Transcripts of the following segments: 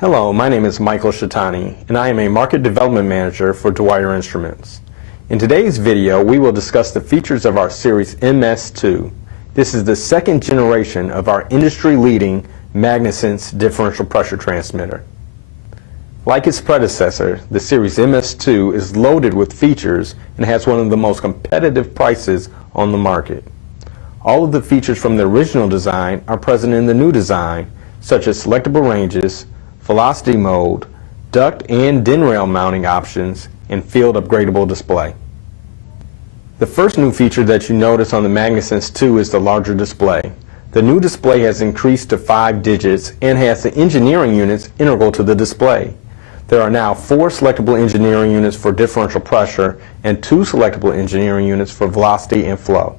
Hello, my name is Michael Shatani, and I am a Market Development Manager for DWYER Instruments. In today's video, we will discuss the features of our Series MS2. This is the second generation of our industry-leading Magnesense differential pressure transmitter. Like its predecessor, the Series MS2 is loaded with features and has one of the most competitive prices on the market. All of the features from the original design are present in the new design, such as selectable ranges, velocity mode, duct and DIN rail mounting options, and field upgradable display. The first new feature that you notice on the Magnesense 2 is the larger display. The new display has increased to 5 digits and has the engineering units integral to the display. There are now 4 selectable engineering units for differential pressure and 2 selectable engineering units for velocity and flow.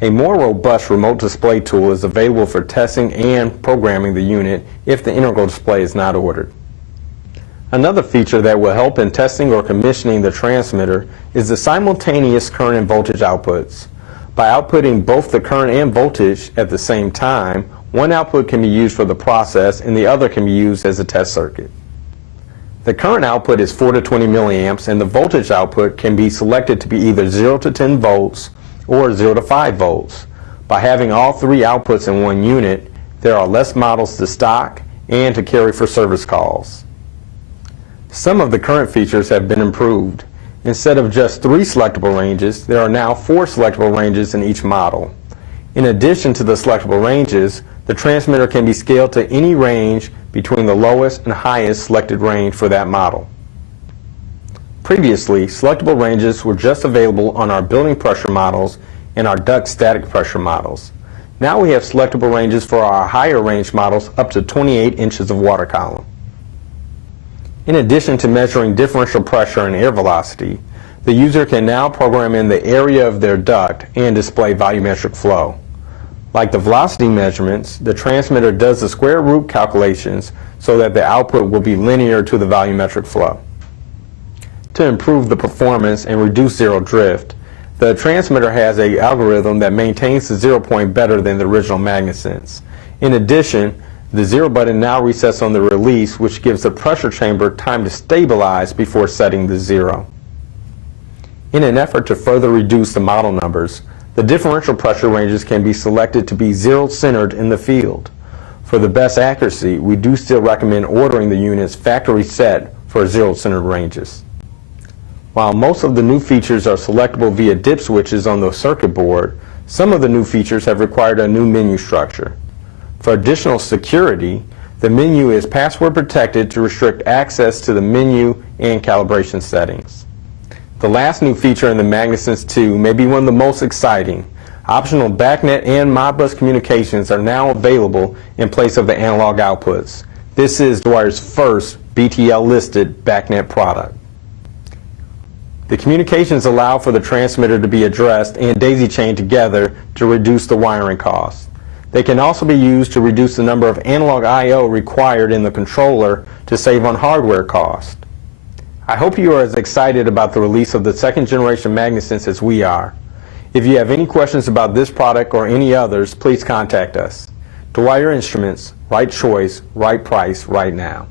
A more robust remote display tool is available for testing and programming the unit if the integral display is not ordered. Another feature that will help in testing or commissioning the transmitter is the simultaneous current and voltage outputs. By outputting both the current and voltage at the same time, one output can be used for the process and the other can be used as a test circuit. The current output is 4 to 20 milliamps and the voltage output can be selected to be either 0 to 10 volts or 0 to 5 volts. By having all 3 outputs in one unit, there are less models to stock and to carry for service calls. Some of the current features have been improved. Instead of just 3 selectable ranges, there are now 4 selectable ranges in each model. In addition to the selectable ranges, the transmitter can be scaled to any range between the lowest and highest selected range for that model. Previously, selectable ranges were just available on our building pressure models and our duct static pressure models. Now we have selectable ranges for our higher range models up to 28 inches of water column. In addition to measuring differential pressure and air velocity, the user can now program in the area of their duct and display volumetric flow. Like the velocity measurements, the transmitter does the square root calculations so that the output will be linear to the volumetric flow. To improve the performance and reduce zero drift, the transmitter has an algorithm that maintains the 0 point better than the original Magnesense. In addition, the 0 button now resets on the release, which gives the pressure chamber time to stabilize before setting the 0. In an effort to further reduce the model numbers, the differential pressure ranges can be selected to be zero-centered in the field. For the best accuracy, we do still recommend ordering the units factory set for zero-centered ranges. While most of the new features are selectable via dip switches on the circuit board, some of the new features have required a new menu structure. For additional security, the menu is password protected to restrict access to the menu and calibration settings. The last new feature in the Magnesense 2 may be one of the most exciting. Optional BACnet and Modbus communications are now available in place of the analog outputs. This is DWYER's first BTL-listed BACnet product. The communications allow for the transmitter to be addressed and daisy-chained together to reduce the wiring costs. They can also be used to reduce the number of analog I/O required in the controller to save on hardware cost. I hope you are as excited about the release of the second generation Magnesense as we are. If you have any questions about this product or any others, please contact us. DWYER Instruments, right choice, right price, right now.